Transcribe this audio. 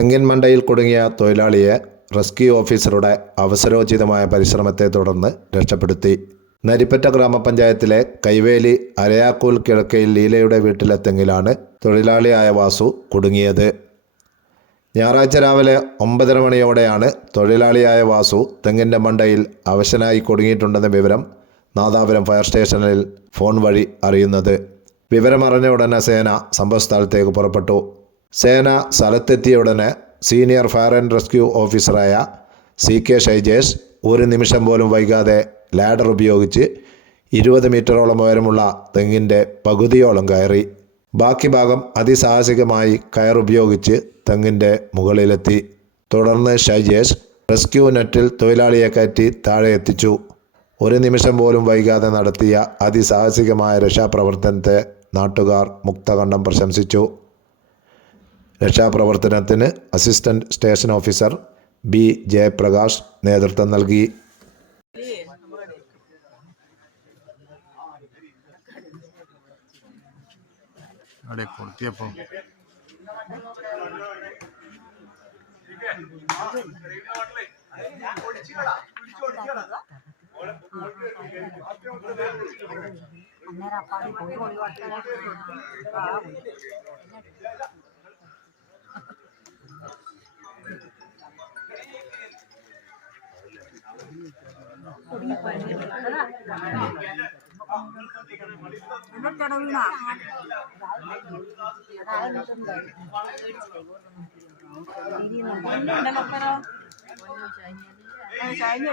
തെങ്ങിൻ മണ്ടയിൽ കുടുങ്ങിയ തൊഴിലാളിയെ റെസ്ക്യൂ ഓഫീസറുടെ അവസരോചിതമായ പരിശ്രമത്തെ തുടർന്ന് രക്ഷപ്പെടുത്തി. നരിപ്പറ്റ ഗ്രാമപഞ്ചായത്തിലെ കൈവേലി അരയാക്കൂൽ കിഴക്കയിൽ ലീലയുടെ വീട്ടിലെ തെങ്ങിലാണ് തൊഴിലാളിയായ വാസു കുടുങ്ങിയത്. ഞായറാഴ്ച രാവിലെ 9:30 മണിയോടെയാണ് തൊഴിലാളിയായ വാസു തെങ്ങിൻ്റെ മണ്ടയിൽ അവശനായി കുടുങ്ങിയിട്ടുണ്ടെന്ന വിവരം നാദാപുരം ഫയർ സ്റ്റേഷനിൽ ഫോൺ വഴി അറിയുന്നത്. വിവരമറിഞ്ഞ ഉടനെ സേന സംഭവസ്ഥലത്തേക്ക് പുറപ്പെട്ടു. സേന സ്ഥലത്തെത്തിയ ഉടനെ സീനിയർ ഫയർ ആൻഡ് റെസ്ക്യൂ ഓഫീസറായ CK ഷൈജേഷ് ഒരു നിമിഷം പോലും വൈകാതെ ലാഡർ ഉപയോഗിച്ച് 20 മീറ്ററോളം ഉയരമുള്ള തെങ്ങിൻ്റെ പകുതിയോളം കയറി. ബാക്കി ഭാഗം അതിസാഹസികമായി കയറുപയോഗിച്ച് തെങ്ങിൻ്റെ മുകളിലെത്തി. തുടർന്ന് ഷൈജേഷ് റെസ്ക്യൂ നെറ്റിൽ തൊഴിലാളിയെ കയറ്റി താഴെ എത്തിച്ചു. ഒരു നിമിഷം പോലും വൈകാതെ നടത്തിയ അതിസാഹസികമായ രക്ഷാപ്രവർത്തനത്തെ നാട്ടുകാർ മുക്തകണ്ഠം പ്രശംസിച്ചു. രക്ഷാപ്രവർത്തനത്തിന് assistant station officer B. Jayaprakash നേതൃത്വം നൽകി. Saya